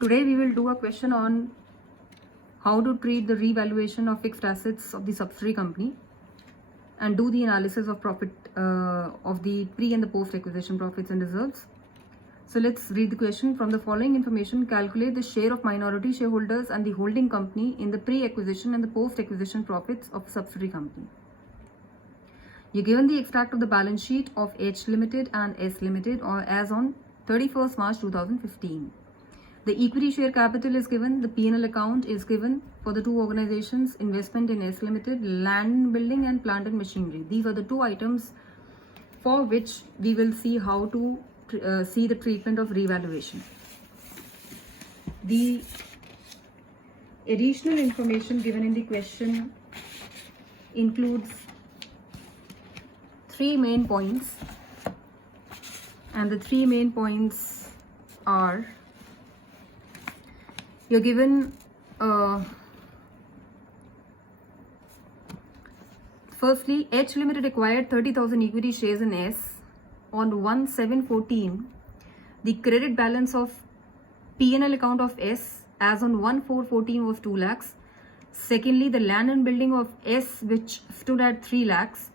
Today we will do a question on how to treat the revaluation of fixed assets of the subsidiary company and do the analysis of profit of the pre and the post acquisition profits and reserves. So let's read the question. From the following information, calculate the share of minority shareholders and the holding company in the pre-acquisition and the post-acquisition profits of a subsidiary company. You're given the extract of the balance sheet of H Limited and S Limited as on 31st March 2015. The equity share capital is given, the P&L account is given for the two organizations, investment in S Limited, land building and plant and machinery. These are the two items for which we will see how to see the treatment of revaluation. The additional information given in the question includes three main points, and the three main points are: you're given firstly, H Limited acquired 30,000 equity shares in S on 1/7/14. The credit balance of P&L account of S as on 1/4/14 was 2 lakhs. Secondly, the land and building of S, which stood at 3 lakhs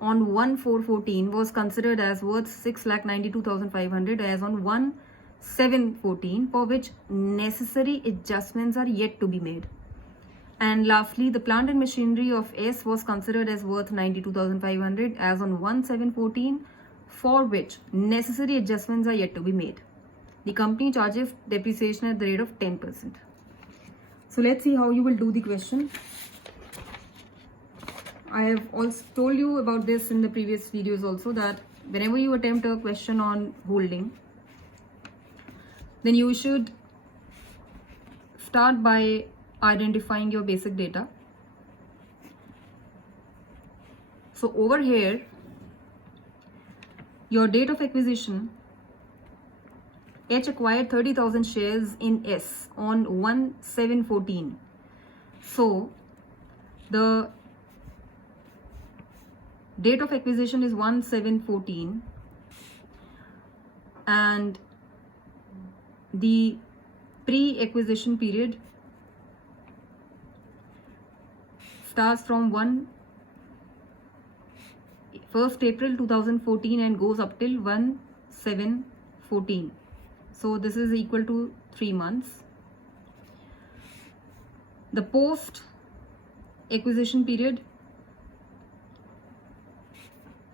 on 1/4/14, was considered as worth 6,92,500 as on 1/7/14, for which necessary adjustments are yet to be made. And lastly, the plant and machinery of S was considered as worth 92,500 as on 1/7/14, for which necessary adjustments are yet to be made. The company charges depreciation at the rate of 10%. So let's see how you will do the question. I have also told you about this in the previous videos also, that whenever you attempt a question on holding, then you should start by identifying your basic data. So over here, your date of acquisition, H acquired 30,000 shares in S on 1/7/14. So the date of acquisition is 1/7/14, and the pre-acquisition period starts from 1st April 2014 and goes up till 1/7/14. So this is equal to 3 months. The post acquisition period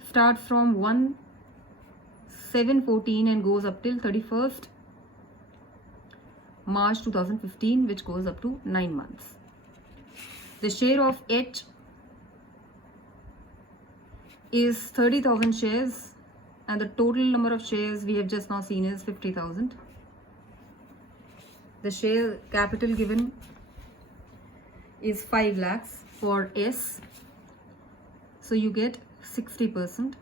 starts from 1/7/14 and goes up till 31st March 2015, which goes up to 9 months. The share of H is 30,000 shares, and the total number of shares we have just now seen is 50,000. The share capital given is 5 lakhs for S, so you get 60%,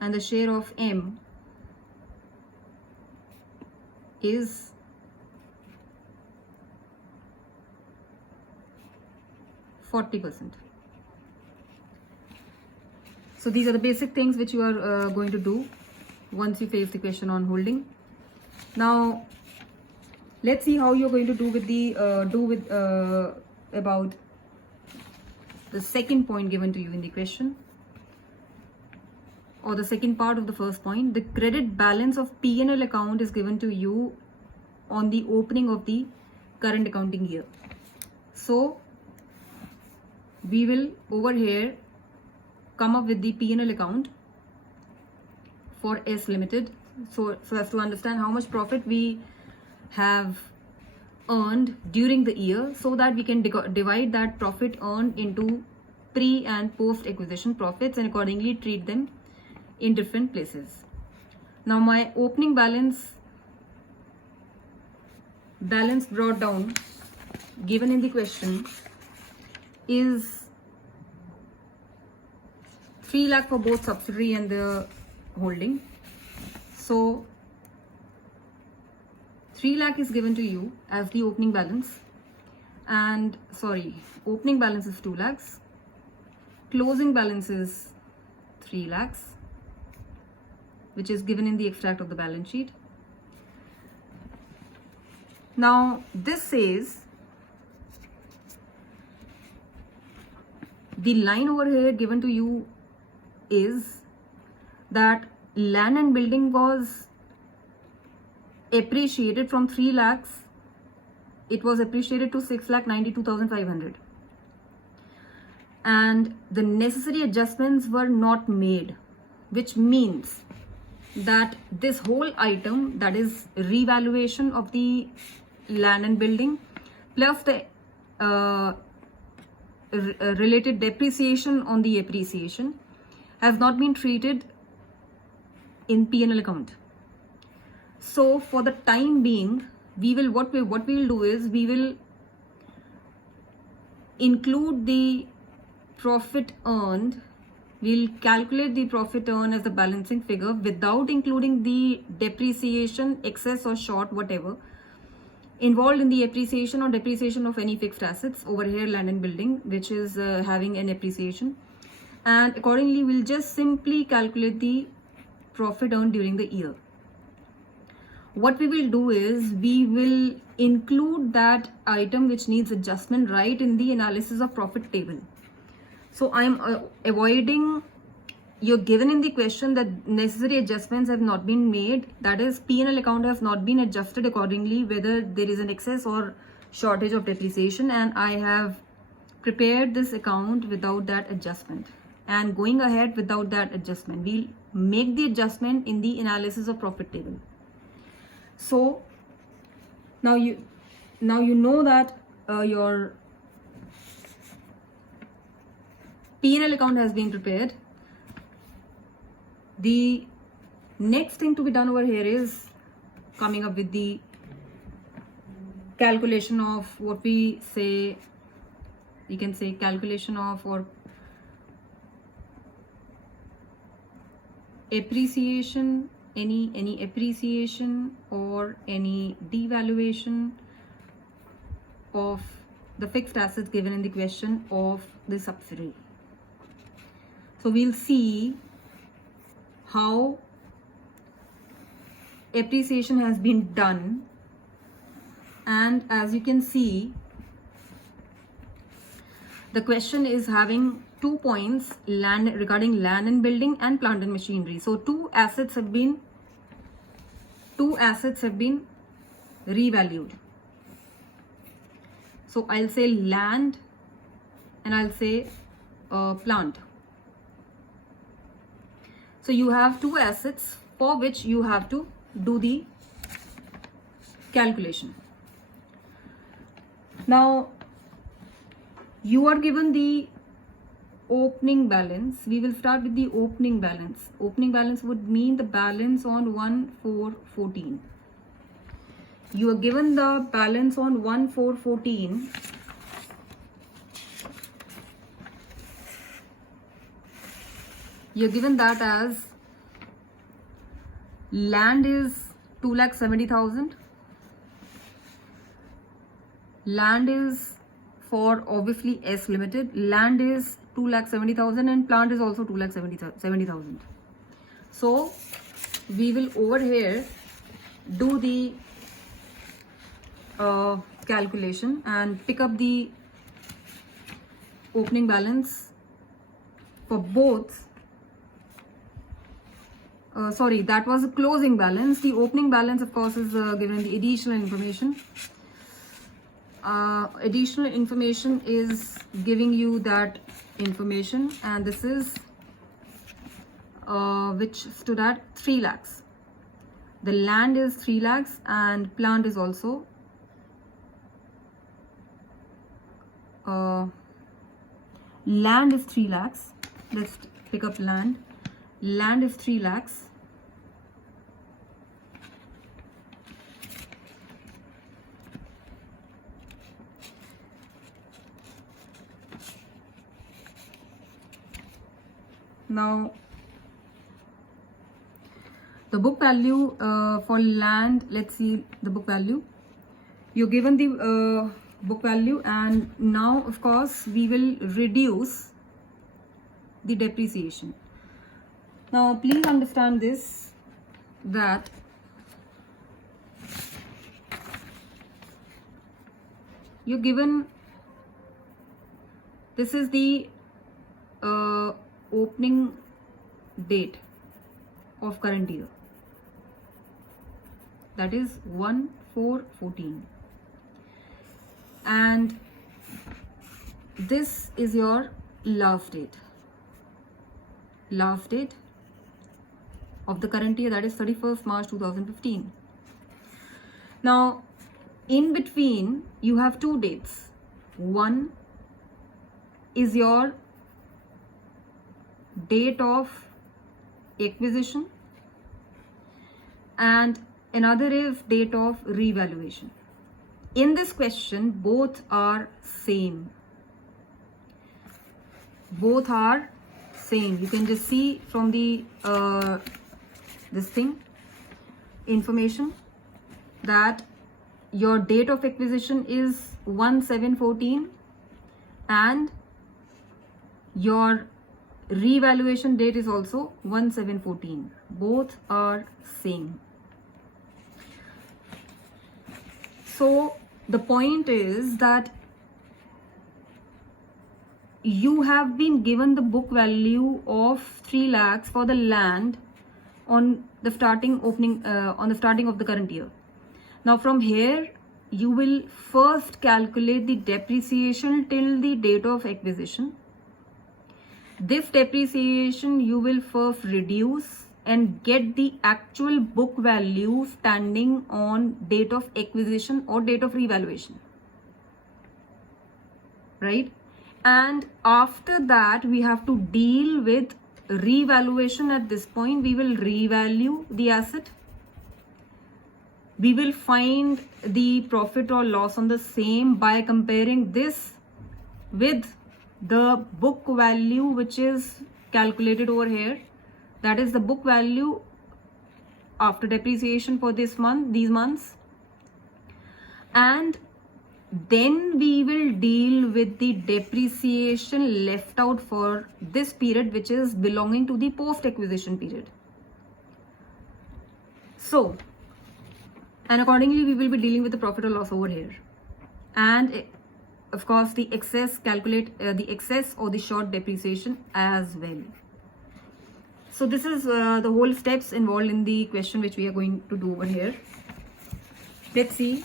and the share of M is 40%. So these are the basic things which you are going to do once you face the question on holding. Now let's see how you're going to do with the about the second point given to you in the question, or the second part of the first point. The credit balance of P&L account is given to you on the opening of the current accounting year. So we will over here come up with the P&L account for S Limited, so as to understand how much profit we have earned during the year, so that we can divide that profit earned into pre and post acquisition profits and accordingly treat them in different places. Now my opening balance brought down given in the question is 3 lakh for both subsidiary and the holding. So 3 lakh is given to you as the opening balance, and opening balance is 2 lakhs, closing balance is 3 lakhs, which is given in the extract of the balance sheet. Now this says, the line over here given to you is that land and building was appreciated from 3 lakhs, it was appreciated to 6,92,500, and the necessary adjustments were not made, which means that this whole item, that is revaluation of the land and building plus the related depreciation on the appreciation, has not been treated in P&L account. So for the time being, we will what we will do is, we will include the profit earned, we'll calculate the profit earned as the balancing figure without including the depreciation, excess or short, whatever involved in the appreciation or depreciation of any fixed assets, over here land and building, which is having an appreciation, and accordingly we'll just simply calculate the profit earned during the year. What we will do is, we will include that item which needs adjustment right in the analysis of profit table. So I am avoiding, you're given in the question that necessary adjustments have not been made, that is P&L account has not been adjusted accordingly, whether there is an excess or shortage of depreciation, and I have prepared this account without that adjustment, and going ahead without that adjustment, we'll make the adjustment in the analysis of profit table. So now you know that your P&L account has been prepared. The next thing to be done over here is coming up with the calculation of what we say, you can say calculation of or appreciation, any appreciation or any devaluation of the fixed assets given in the question of the subsidiary. So we'll see how appreciation has been done, and as you can see, the question is having 2 points regarding land and building and plant and machinery. So two assets have been revalued. So I'll say land and I'll say plant. So you have two assets for which you have to do the calculation. Now you are given the opening balance. We will start with the opening balance. Opening balance would mean the balance on 1/4/14. You are given the balance on 1/4/14. You're given that as land is 2,70,000. Land is for obviously S Limited. Land is 2,70,000 and plant is also 2,70,000. So we will over here do the calculation and pick up the opening balance for both. Sorry, that was a closing balance. The opening balance, of course, is given the additional information. Additional information is giving you that information, and this is which stood at 3 lakhs. The land is 3 lakhs and plant is also land is 3 lakhs. Let's pick up land. Land is 3 lakhs. Now the book value for land, let's see the book value. You're given the book value, and now of course we will reduce the depreciation. Now please understand this, that you're given, this is the opening date of current year, that is 1/4/14, and this is your last date of the current year, that is 31st March 2015. Now in between you have two dates. One is your date of acquisition and another is date of revaluation. In this question both are same. Both are same. You can just see from the this thing information that your date of acquisition is 1/7/14 and your revaluation date is also 1/7/14. Both are same. So the point is that you have been given the book value of 3 lakhs for the land on the starting of the current year. Now from here you will first calculate the depreciation till the date of acquisition. This depreciation you will first reduce and get the actual book value standing on date of acquisition or date of revaluation, right? And after that we have to deal with revaluation. At this point we will revalue the asset. We will find the profit or loss on the same by comparing this with the book value which is calculated over here, that is the book value after depreciation for these months, and then we will deal with the depreciation left out for this period which is belonging to the post acquisition period. So, and accordingly we will be dealing with the profit or loss over here, and of course the excess, calculate the excess or the short depreciation as well. So this is the whole steps involved in the question which we are going to do over here. Let's see.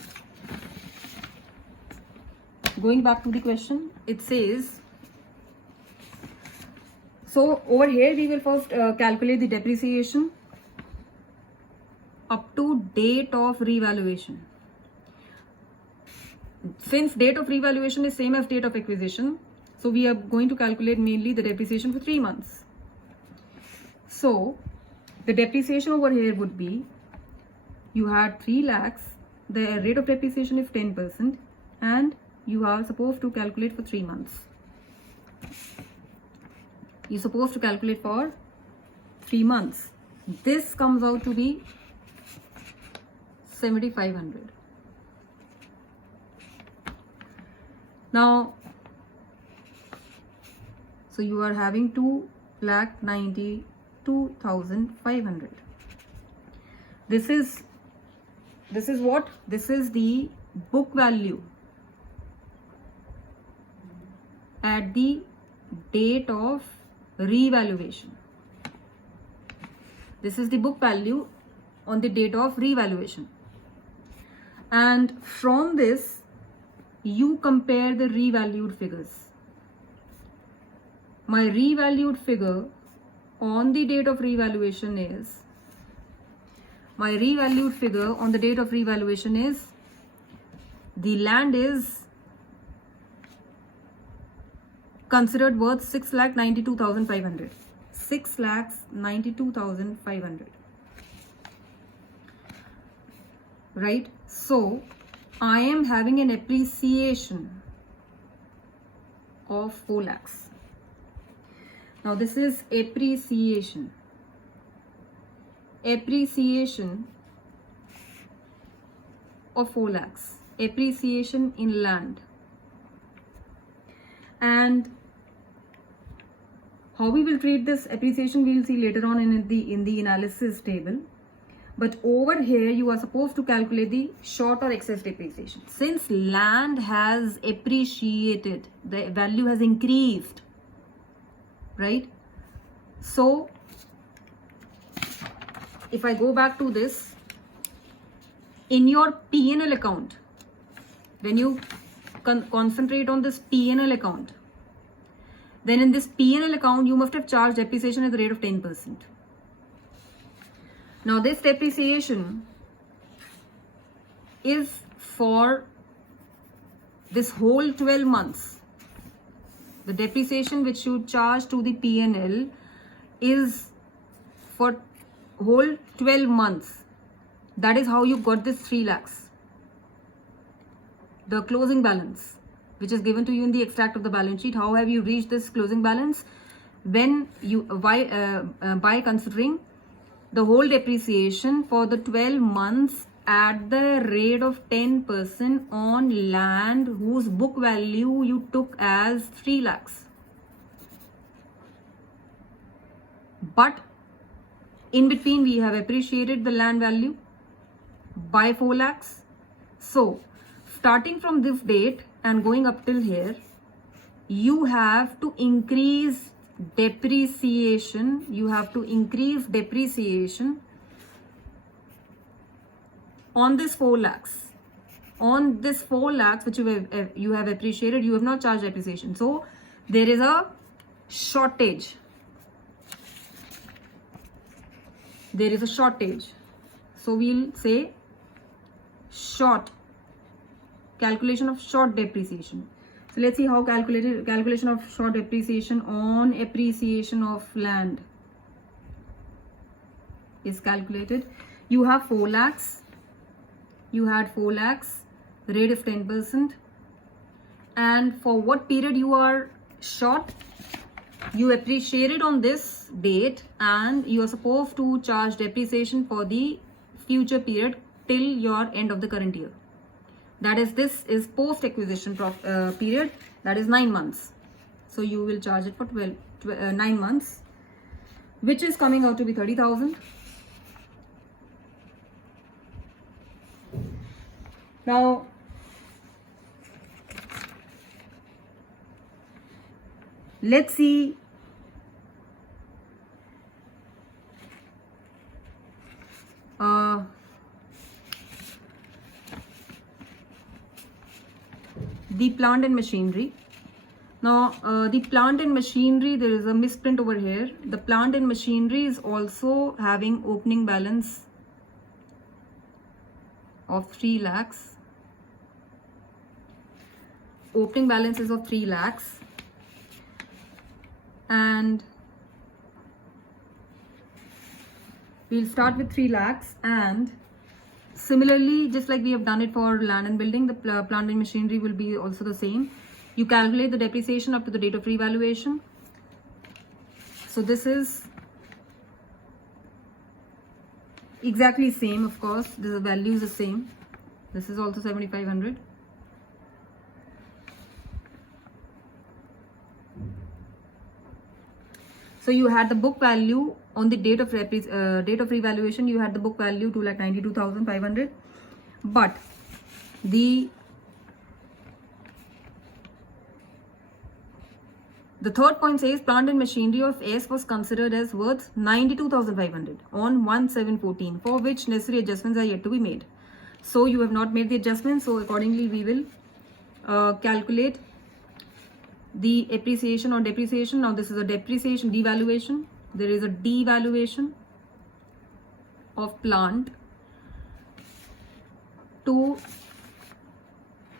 Going back to the question, it says, so over here we will first calculate the depreciation up to date of revaluation. Since date of revaluation is same as date of acquisition, so we are going to calculate mainly the depreciation for 3 months. So the depreciation over here would be, you had 3 lakhs, the rate of depreciation is 10%, and you are supposed to calculate for 3 months. You're supposed to calculate for 3 months. This comes out to be 7,500. Now, so you are having 2,92,500. This is what? This is the book value at the date of revaluation. This is the book value on the date of revaluation. And from this, you compare the revalued figures. My revalued figure on the date of revaluation is, the land is considered worth 6,92,500. 6,92,500. Right? So I am having an appreciation of 4 lakhs. Now this is appreciation. Appreciation of 4 lakhs. Appreciation in land. And how we will treat this appreciation we will see later on in the analysis table. But over here, you are supposed to calculate the short or excess depreciation. Since land has appreciated, the value has increased, right? So, if I go back to this, in your P&L account, when you concentrate on this P&L account, then in this P&L account, you must have charged depreciation at the rate of 10%. Now, this depreciation is for this whole 12 months. The depreciation which you charge to the P&L is for whole 12 months. That is how you got this 3 lakhs. The closing balance, which is given to you in the extract of the balance sheet. How have you reached this closing balance? When you by considering the whole depreciation for the 12 months at the rate of 10% on land whose book value you took as 3 lakhs. But in between, we have appreciated the land value by 4 lakhs. So, starting from this date and going up till here, you have to increase depreciation. You have to increase depreciation on this 4 lakhs. On this 4 lakhs which you have appreciated, you have not charged depreciation. So, there is a shortage. There is a shortage. So, we'll say short. Calculation of short depreciation. So let's see how calculation of short depreciation on appreciation of land is calculated. You have 4 lakhs. You had 4 lakhs. The rate is 10%. And for what period you are short? You appreciated on this date and you are supposed to charge depreciation for the future period till your end of the current year. That is, this is post-acquisition period, that is 9 months. So you will charge it for 9 months, which is coming out to be 30,000. Now, let's see the plant and machinery. Now, the plant and machinery, there is a misprint over here. The plant and machinery is also having opening balance of 3 lakhs. Opening balance is of 3 lakhs. And we'll start with 3 lakhs, and similarly, just like we have done it for land and building, the plant and machinery will be also the same. You calculate the depreciation up to the date of revaluation. So this is exactly same, of course. The value is the same. This is also 7,500. So you had the book value on the date of revaluation. You had the book value 2,92,500, but the third point says plant and machinery of S was considered as worth 92,500 on 1/7/14, for which necessary adjustments are yet to be made. So you have not made the adjustments. So accordingly, we will calculate the appreciation or depreciation. Now this is a depreciation devaluation. There is a devaluation of plant to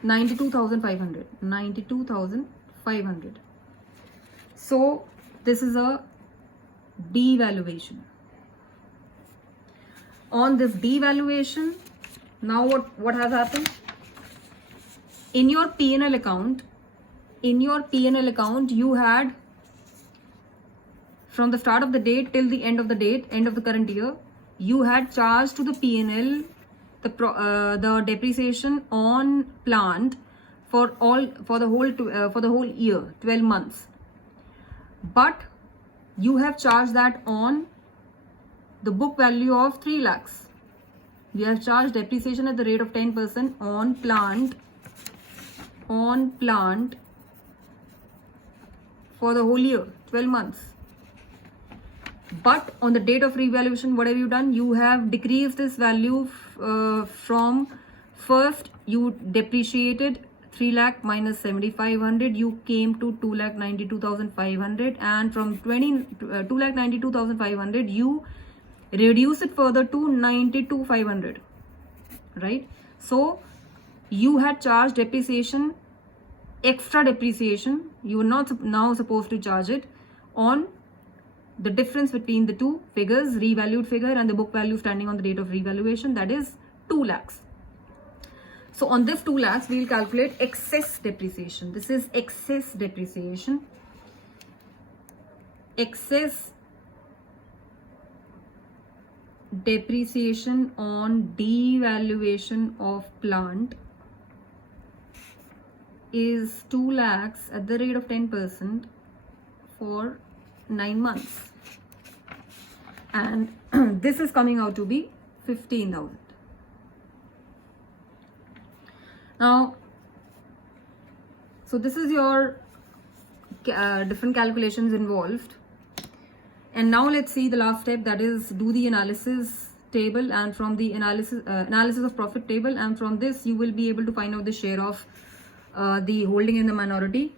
92,500. 92,500. So this is a devaluation. On this devaluation, now what has happened? In your P&L account, you had, from the start of the date till the end of the current year, you had charged to the P&L the depreciation on plant for the whole year, 12 months. But you have charged that on the book value of 3 lakhs. You have charged depreciation at the rate of 10% on plant for the whole year, 12 months. But on the date of revaluation, what have you done? You have decreased this value from first you depreciated 3 lakh minus 7,500, you came to 2,92,500, and from 2,92,500 you reduce it further to 92,500, right? So you had charged depreciation, extra depreciation. You were not now supposed to charge it on the difference between the two figures, revalued figure and the book value standing on the date of revaluation, that is 2 lakhs. So on this 2 lakhs, we will calculate excess depreciation. This is excess depreciation. Excess depreciation on devaluation of plant is 2 lakhs at the rate of 10% for 9 months, and this is coming out to be 15,000. Now, so this is your different calculations involved, and now let's see the last step, that is do the analysis table, and from the analysis of profit table, and from this you will be able to find out the share of the holding in the minority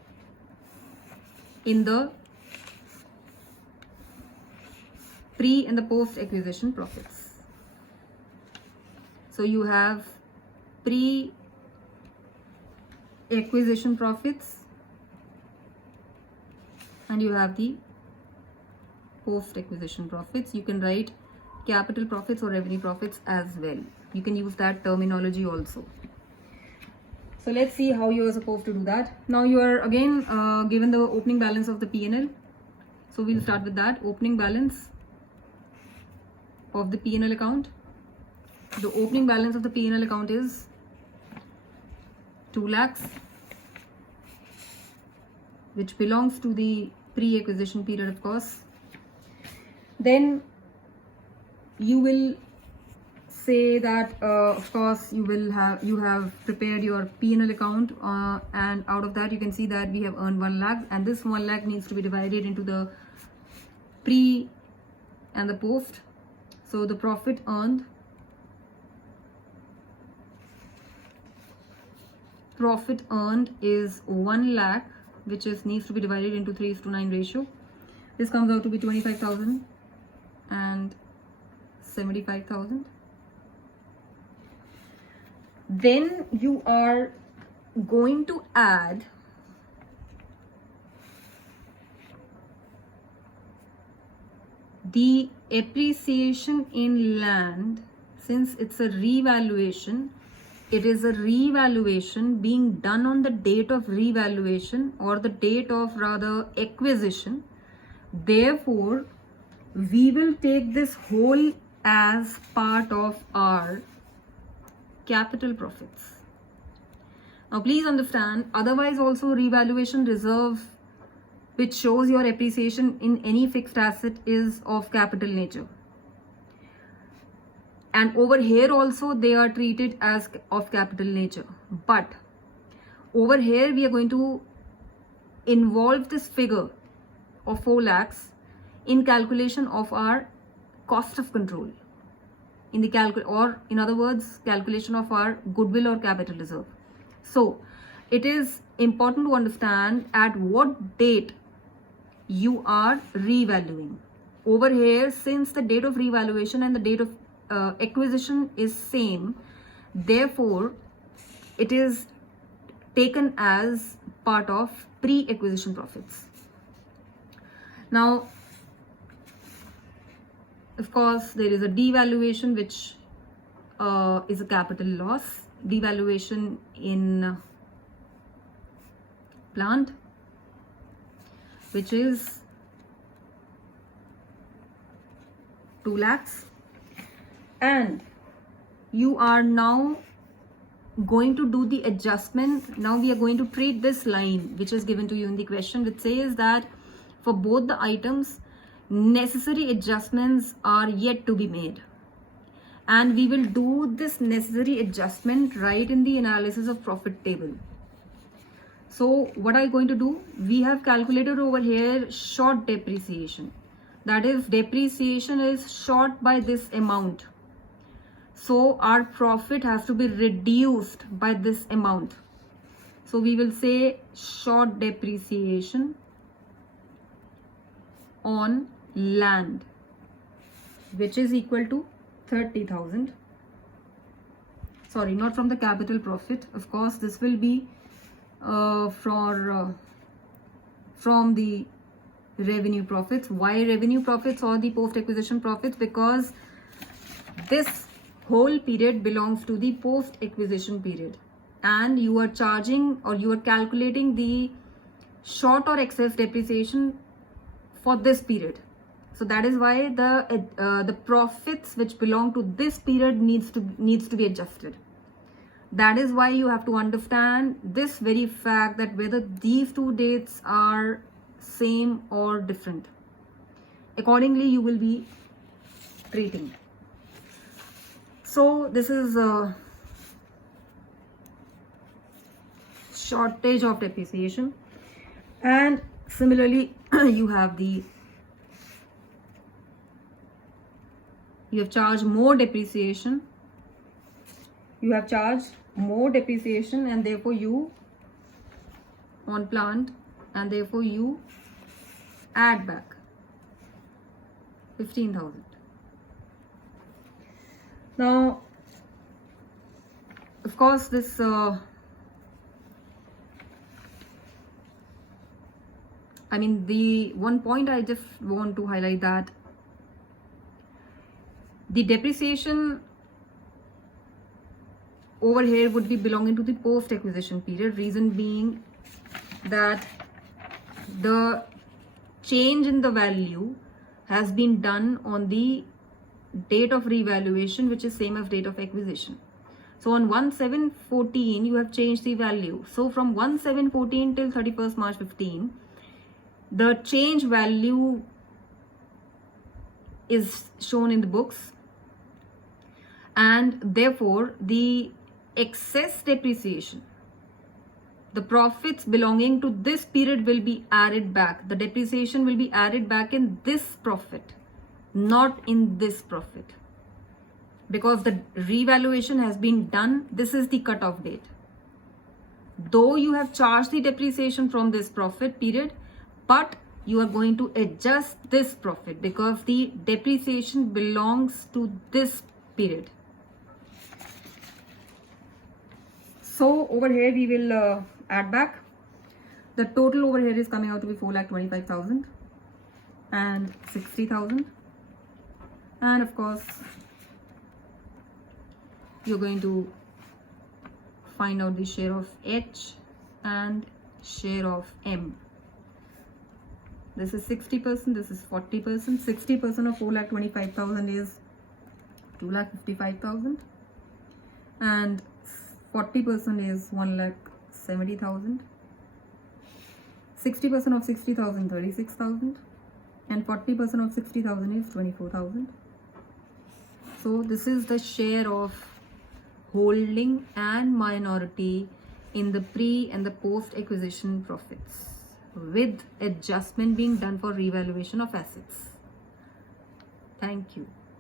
in the pre and the post acquisition profits. So you have pre acquisition profits and you have the post acquisition profits. You can write capital profits or revenue profits as well. You can use that terminology also. So let's see how you are supposed to do that. Now you are again given the opening balance of the P&L. So we'll start with that. Opening balance of the P&L account. The opening balance of the P&L account is 2 lakhs, which belongs to the pre-acquisition period, of course. Then you will say that of course you have prepared your P&L account, and out of that you can see that we have earned 1 lakh, and this 1 lakh needs to be divided into the pre and the post. So the profit earned is 1 lakh, which needs to be divided into 3:9 ratio. This comes out to be 25,000 and 75,000. Then you are going to add the appreciation in land. Since it's a revaluation, it is a revaluation being done on the date of revaluation or the date of rather acquisition. Therefore, we will take this whole as part of our capital profits. Now please understand, otherwise also revaluation reserve, which shows your appreciation in any fixed asset, is of capital nature. And over here also they are treated as of capital nature. But over here we are going to involve this figure of 4 lakhs in calculation of our cost of control. In the or in other words, calculation of our goodwill or capital reserve. So it is important to understand at what date you are revaluing. Over here, since the date of revaluation and the date of acquisition is same, therefore it is taken as part of pre-acquisition profits. Now, of course, there is a devaluation, which is a capital loss. Devaluation in plant, which is 2 lakhs. And you are now going to do the adjustment. Now we are going to treat this line which is given to you in the question, which says that for both the items necessary adjustments are yet to be made. and we will do this necessary adjustment right in the analysis of profit table. So what are you going to do? We have calculated over here short depreciation. That is, depreciation is short by this amount. So our profit has to be reduced by this amount. So we will say short depreciation on land, which is equal to 30,000. Sorry, not from the capital profit. Of course, this will be from the revenue profits. Why revenue profits or the post acquisition profits? Because this whole period belongs to the post acquisition period, and you are charging or you are calculating the short or excess depreciation for this period. So that is why the profits which belong to this period needs to be adjusted. That is why you have to understand this very fact, that whether these two dates are same or different. Accordingly, you will be treating. So this is a shortage of depreciation, and similarly you have charged more depreciation. You have charged more depreciation, and therefore you on plant, and therefore you add back 15,000. Now, of course, this the one point I just want to highlight, that the depreciation over here would be belonging to the post acquisition period. Reason being that the change in the value has been done on the date of revaluation, which is same as date of acquisition. So on 1/7/14 you have changed the value. So from 1/7/14 till 31st March 15, the change value is shown in the books, and therefore the excess depreciation, the profits belonging to this period will be added back. The depreciation will be added back in this profit, not in this profit, because the revaluation has been done. This is the cutoff date. Though you have charged the depreciation from this profit period, but you are going to adjust this profit because the depreciation belongs to this period. So over here we will add back. The total over here is coming out to be 4,25,000 and 60,000, and of course you're going to find out the share of H and share of M. This is 60%, this is 40%. 60% of 4,25,000 is 2,55,000, and 40% is 1,70,000. 60% of 60,000, 36,000, and 40% of 60,000 is 24,000. So this is the share of holding and minority in the pre and the post acquisition profits, with adjustment being done for revaluation of assets. Thank you.